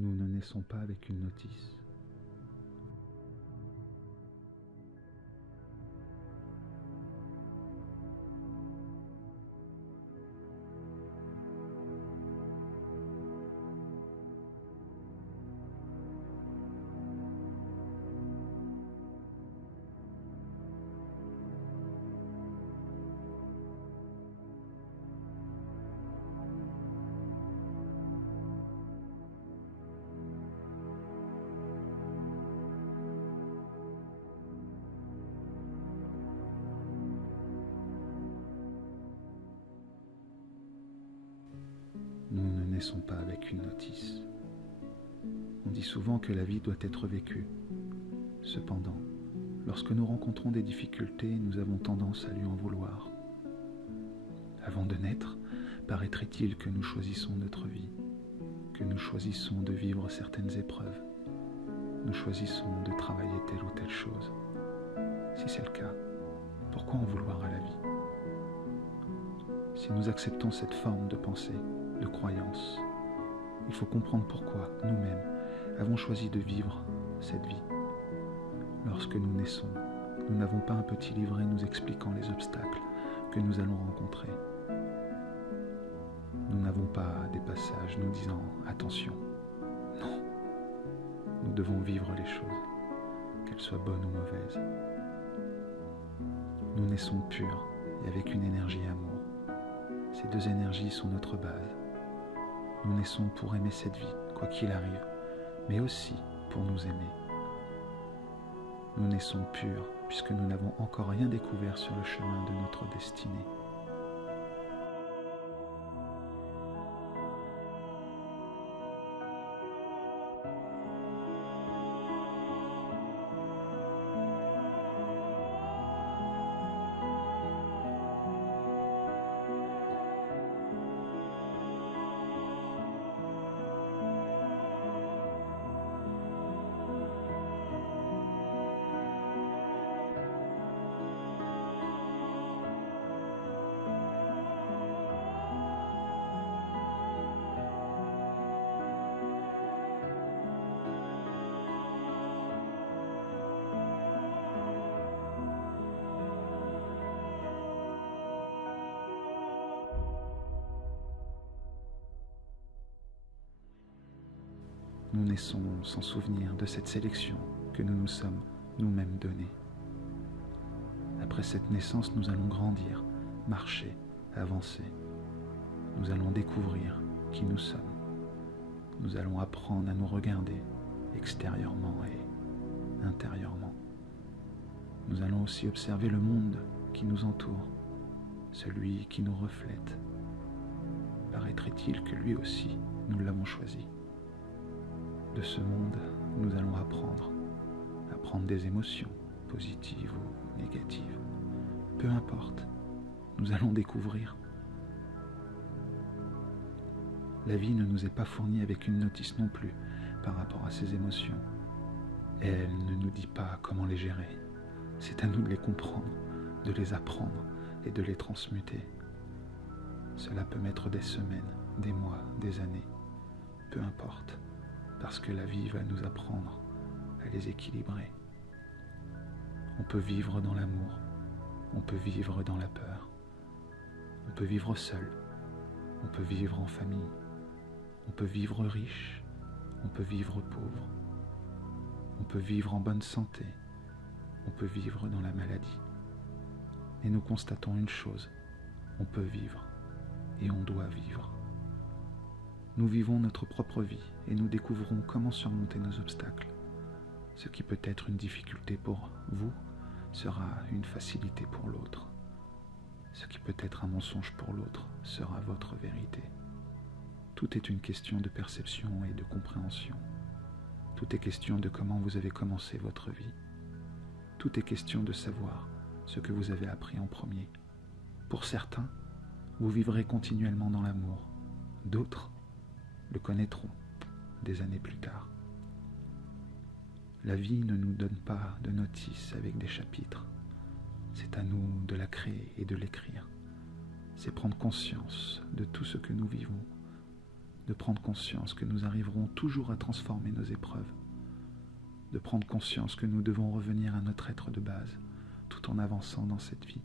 Nous ne naissons pas avec une notice. Nous ne naissons pas avec une notice. On dit souvent que la vie doit être vécue. Cependant, lorsque nous rencontrons des difficultés, nous avons tendance à lui en vouloir. Avant de naître, paraîtrait-il que nous choisissons notre vie, que nous choisissons de vivre certaines épreuves, nous choisissons de travailler telle ou telle chose. Si c'est le cas, pourquoi en vouloir à la vie? Si nous acceptons cette forme de pensée, de croyance, il faut comprendre pourquoi nous-mêmes avons choisi de vivre cette vie. Lorsque nous naissons, nous n'avons pas un petit livret nous expliquant les obstacles que nous allons rencontrer. Nous n'avons pas des passages nous disant « attention ». Non, nous devons vivre les choses, qu'elles soient bonnes ou mauvaises. Nous naissons purs et avec une énergie amour. Ces deux énergies sont notre base. Nous naissons pour aimer cette vie, quoi qu'il arrive, mais aussi pour nous aimer. Nous naissons purs puisque nous n'avons encore rien découvert sur le chemin de notre destinée. Nous naissons sans souvenir de cette sélection que nous nous sommes nous-mêmes donnée. Après cette naissance, nous allons grandir, marcher, avancer. Nous allons découvrir qui nous sommes. Nous allons apprendre à nous regarder extérieurement et intérieurement. Nous allons aussi observer le monde qui nous entoure, celui qui nous reflète. Paraîtrait-il que lui aussi, nous l'avons choisi. De ce monde, nous allons apprendre des émotions, positives ou négatives. Peu importe, nous allons découvrir. La vie ne nous est pas fournie avec une notice non plus par rapport à ces émotions. Elle ne nous dit pas comment les gérer. C'est à nous de les comprendre, de les apprendre et de les transmuter. Cela peut mettre des semaines, des mois, des années, peu importe. Parce que la vie va nous apprendre à les équilibrer. On peut vivre dans l'amour, on peut vivre dans la peur, on peut vivre seul, on peut vivre en famille, on peut vivre riche, on peut vivre pauvre, on peut vivre en bonne santé, on peut vivre dans la maladie. Et nous constatons une chose, on peut vivre et on doit vivre. Nous vivons notre propre vie et nous découvrons comment surmonter nos obstacles. Ce qui peut être une difficulté pour vous sera une facilité pour l'autre. Ce qui peut être un mensonge pour l'autre sera votre vérité. Tout est une question de perception et de compréhension. Tout est question de comment vous avez commencé votre vie. Tout est question de savoir ce que vous avez appris en premier. Pour certains, vous vivrez continuellement dans l'amour. D'autres le connaîtront des années plus tard. La vie ne nous donne pas de notice avec des chapitres. C'est à nous de la créer et de l'écrire. C'est prendre conscience de tout ce que nous vivons, de prendre conscience que nous arriverons toujours à transformer nos épreuves, de prendre conscience que nous devons revenir à notre être de base, tout en avançant dans cette vie,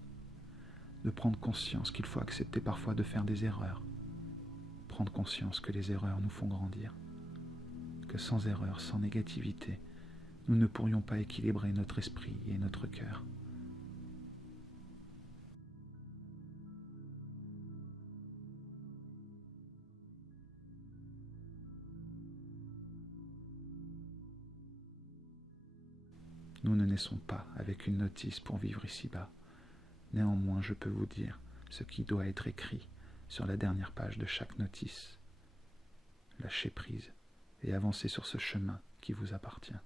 de prendre conscience qu'il faut accepter parfois de faire des erreurs, prendre conscience que les erreurs nous font grandir, que sans erreur, sans négativité, nous ne pourrions pas équilibrer notre esprit et notre cœur. Nous ne naissons pas avec une notice pour vivre ici-bas. Néanmoins, je peux vous dire ce qui doit être écrit sur la dernière page de chaque notice. Lâchez prise et avancez sur ce chemin qui vous appartient.